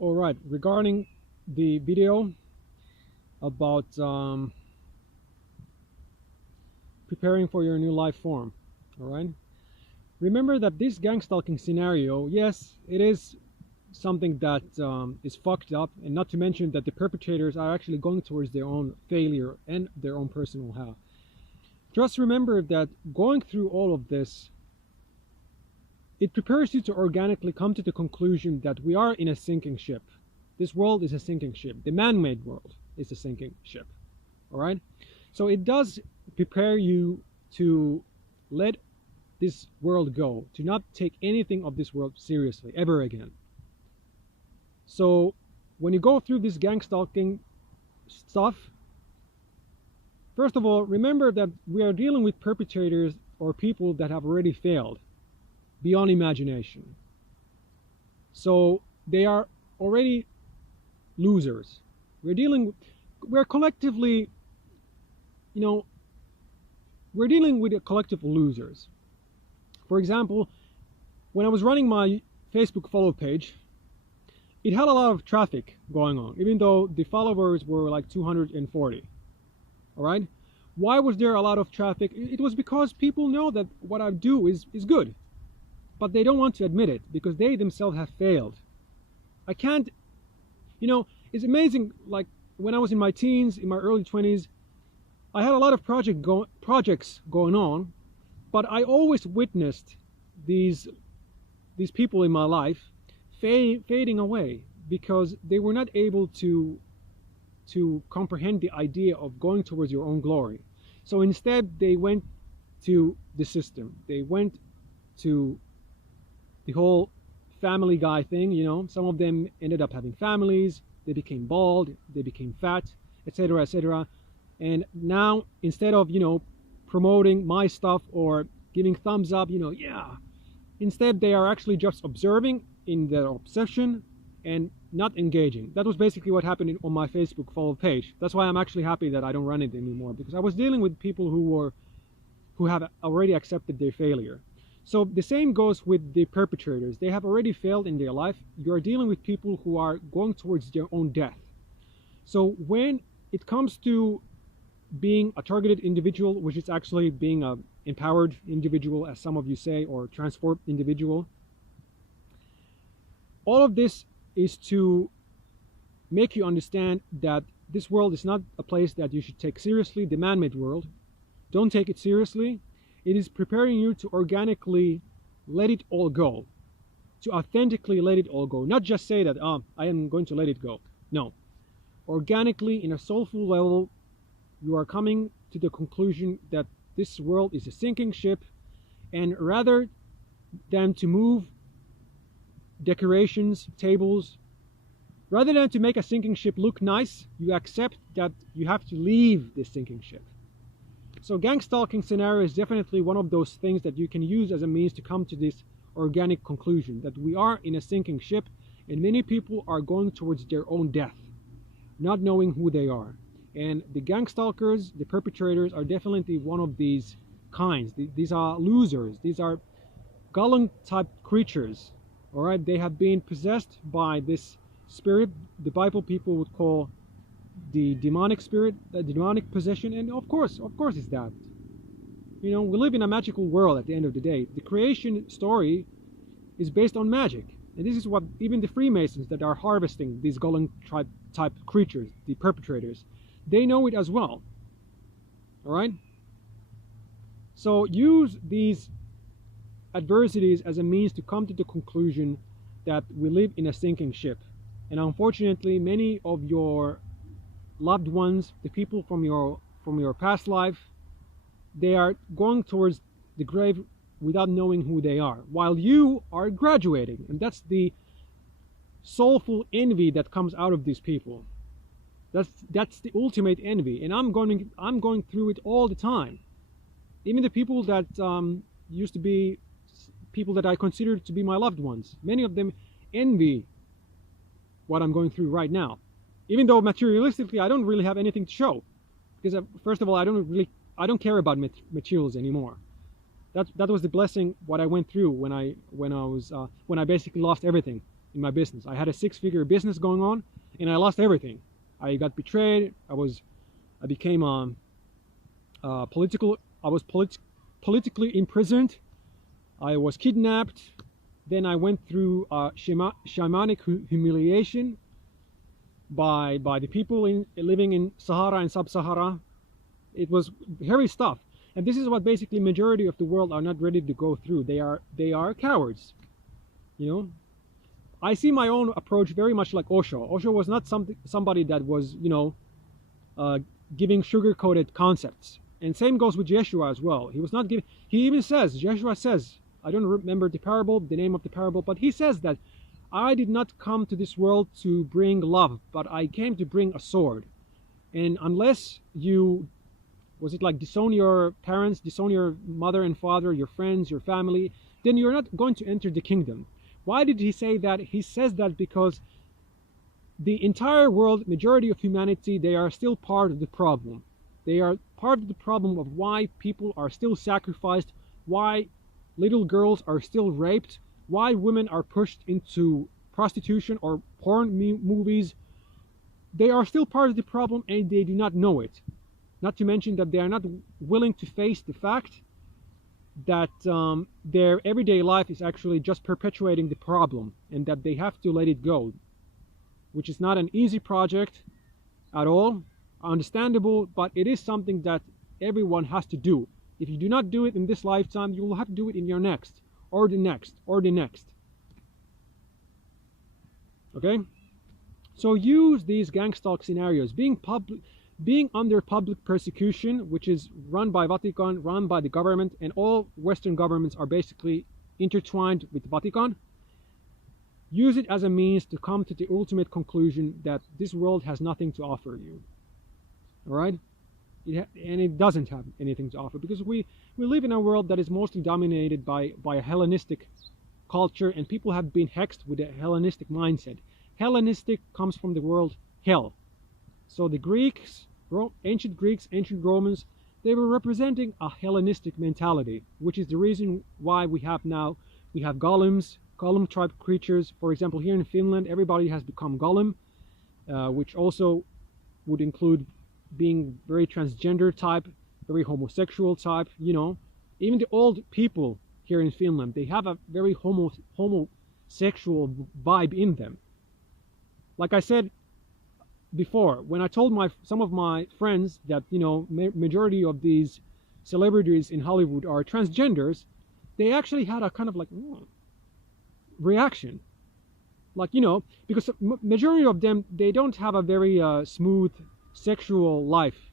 All right, regarding the video about preparing for your new life form, all right? Remember that this gang stalking scenario, yes, it is something that is fucked up, and not to mention that the perpetrators are actually going towards their own failure and their own personal hell. Just remember that going through all of this, it prepares you to organically come to the conclusion that we are in a sinking ship. This world is a sinking ship. The man-made world is a sinking ship. All right? So it does prepare you to let this world go, to not take anything of this world seriously ever again. So when you go through this gang stalking stuff, first of all, remember that we are dealing with perpetrators or people that have already failed beyond imagination. So they are already losers. We're collectively, we're dealing with a collective of losers. For example, when I was running my Facebook follow page, it had a lot of traffic going on, even though the followers were like 240. All right? Why was there a lot of traffic? It was because people know that what I do is good, but they don't want to admit it because they themselves have failed. I can't, it's amazing. Like when I was in my teens, in my early 20s, I had a lot of projects going on, but I always witnessed these people in my life fading away because they were not able to comprehend the idea of going towards your own glory. So instead, they went to the system. They went to the whole family guy thing. Some of them ended up having families. They became bald. They became fat, etc., etc. And now, instead of promoting my stuff or giving thumbs up, instead they are actually just observing in their obsession and not engaging. That was basically what happened on my Facebook follow page. That's why I'm actually happy that I don't run it anymore, because I was dealing with people who have already accepted their failure. So the same goes with the perpetrators. They have already failed in their life. You're dealing with people who are going towards their own death. So when it comes to being a targeted individual, which is actually being an empowered individual, as some of you say, or transformed individual, all of this is to make you understand that this world is not a place that you should take seriously, the man-made world. Don't take it seriously. It is preparing you to organically let it all go, to authentically let it all go. Not just say that, I am going to let it go. No. Organically, in a soulful level, you are coming to the conclusion that this world is a sinking ship, and rather than to move decorations, tables, rather than to make a sinking ship look nice, you accept that you have to leave this sinking ship. So gang stalking scenario is definitely one of those things that you can use as a means to come to this organic conclusion that we are in a sinking ship and many people are going towards their own death, not knowing who they are. And the gang stalkers, the perpetrators, are definitely one of these kinds. These are losers. These are golem type creatures. All right, they have been possessed by this spirit the Bible people would call the demonic spirit, the demonic possession. And of course it's that. We live in a magical world at the end of the day. The creation story is based on magic. And this is what even the Freemasons that are harvesting these golem type creatures, the perpetrators, they know it as well. All right? So use these adversities as a means to come to the conclusion that we live in a sinking ship. And unfortunately, many of your loved ones, the people from your past life, they are going towards the grave without knowing who they are, while you are graduating. And that's the soulful envy that comes out of these people. That's the ultimate envy, and I'm going through it all the time. Even the people that used to be people that I considered to be my loved ones, many of them envy what I'm going through right now. Even though materialistically I don't really have anything to show, because first of all I don't care about materials anymore. That was the blessing what I went through when I basically lost everything. in my business. I had a 6-figure business going on, and I lost everything. I got betrayed. I became politically imprisoned. I was kidnapped. Then I went through shamanic humiliation by the people living in Sahara and Sub-Sahara. It was hairy stuff. And this is what basically majority of the world are not ready to go through. They are cowards. You know, I see my own approach very much like Osho. Osho was not somebody that was, you know, giving sugar-coated concepts. And same goes with Yeshua as well. He was not giving. He even says, Yeshua says, I don't remember the name of the parable, but he says that I did not come to this world to bring love, but I came to bring a sword. And unless you, was it like disown your parents, disown your mother and father, your friends, your family, then you're not going to enter the kingdom. Why did he say that? He says that because the entire world, majority of humanity, they are still part of the problem. They are part of the problem of why people are still sacrificed, why little girls are still raped, why women are pushed into prostitution or porn movies. They are still part of the problem and they do not know it. Not to mention that they are not willing to face the fact that their everyday life is actually just perpetuating the problem and that they have to let it go, which is not an easy project at all. Understandable, but it is something that everyone has to do. If you do not do it in this lifetime, you will have to do it in your next, or the next, or the next. Okay? So use these gang stalk scenarios, being under public persecution, which is run by Vatican, run by the government, and all Western governments are basically intertwined with the Vatican. Use it as a means to come to the ultimate conclusion that this world has nothing to offer you. All right? And it doesn't have anything to offer, because we live in a world that is mostly dominated by a Hellenistic culture, and people have been hexed with a Hellenistic mindset. Hellenistic comes from the word hell. So the Greeks, ancient Greeks, ancient Romans, they were representing a Hellenistic mentality, which is the reason why we have golems, golem tribe creatures. For example, here in Finland, everybody has become golem, which also would include being very transgender type, very homosexual type, you know. Even the old people here in Finland, they have a very homosexual vibe in them. Like I said before, when I told some of my friends that, you know, majority of these celebrities in Hollywood are transgenders, they actually had a kind of like reaction. Like, you know, because majority of them, they don't have a very smooth sexual life.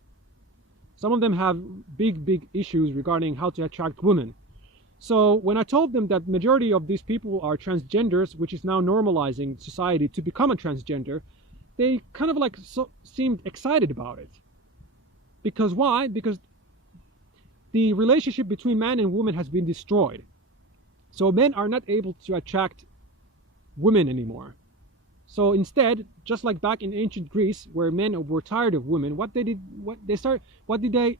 Some of them have big issues regarding how to attract women. So when I told them that majority of these people are transgenders, which is now normalizing society to become a transgender, they kind of like seemed excited about it. Because why? Because the relationship between man and woman has been destroyed. So men are not able to attract women anymore. So instead, just like back in ancient Greece, where men were tired of women, what did the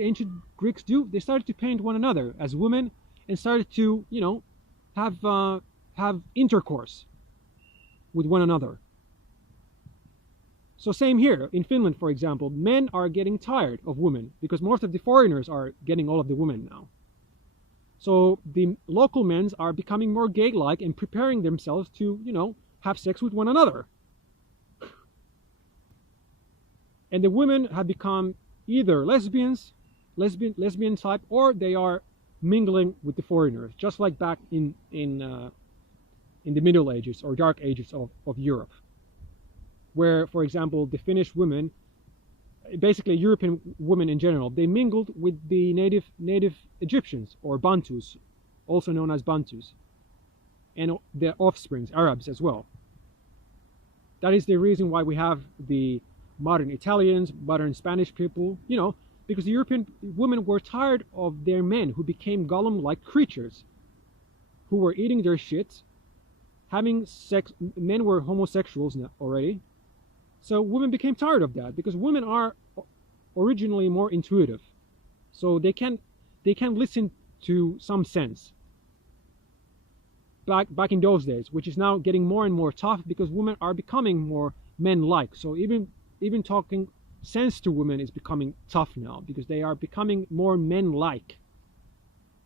ancient Greeks do? They started to paint one another as women and started to, you know, have intercourse with one another. So same here in Finland, for example, men are getting tired of women because most of the foreigners are getting all of the women now. So the local men are becoming more gay-like and preparing themselves to, you know, have sex with one another. And the women have become either lesbian type, or they are mingling with the foreigners, just like back in the Middle Ages or Dark Ages of Europe, where, for example, the Finnish women, basically European women in general, they mingled with the native Egyptians or Bantus, also known as Bantus, and their offsprings, Arabs as well. That is the reason why we have the modern Italians, modern Spanish people, you know, because the European women were tired of their men who became golem-like creatures, who were eating their shit, having sex. Men were homosexuals already. So women became tired of that, because women are originally more intuitive. So they can listen to some sense. back in those days, which is now getting more and more tough because women are becoming more men-like. So even talking sense to women is becoming tough now because they are becoming more men-like.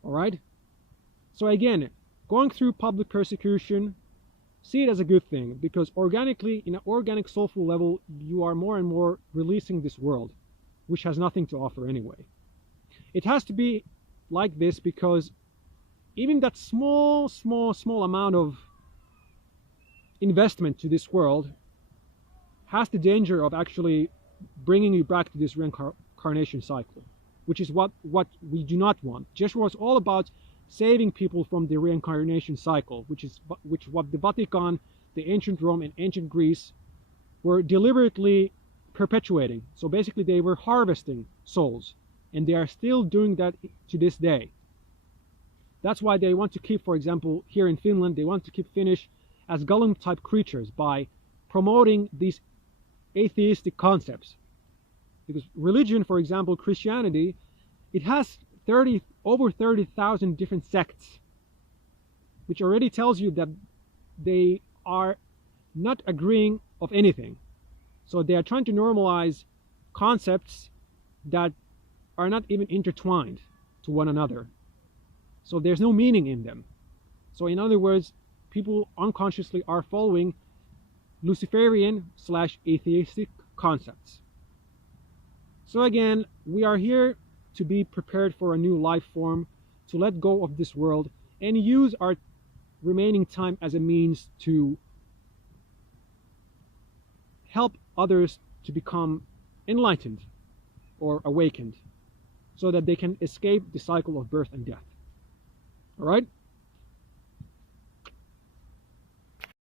All right. So again, going through public persecution, see it as a good thing because organically, in an organic soulful level, you are more and more releasing this world, which has nothing to offer anyway. It has to be like this because even that small amount of investment to this world has the danger of actually bringing you back to this reincarnation cycle, which is what we do not want. Joshua was all about saving people from the reincarnation cycle, which what the Vatican, the ancient Rome, and ancient Greece were deliberately perpetuating. So basically they were harvesting souls, and they are still doing that to this day. That's why they want to keep, for example, here in Finland, they want to keep Finnish as golem-type creatures by promoting these atheistic concepts. Because religion, for example, Christianity, it has over 30,000 different sects, which already tells you that they are not agreeing of anything. So they are trying to normalize concepts that are not even intertwined to one another. So there's no meaning in them. So in other words, people unconsciously are following Luciferian/atheistic concepts. So again, we are here to be prepared for a new life form, to let go of this world, and use our remaining time as a means to help others to become enlightened or awakened, so that they can escape the cycle of birth and death. All right?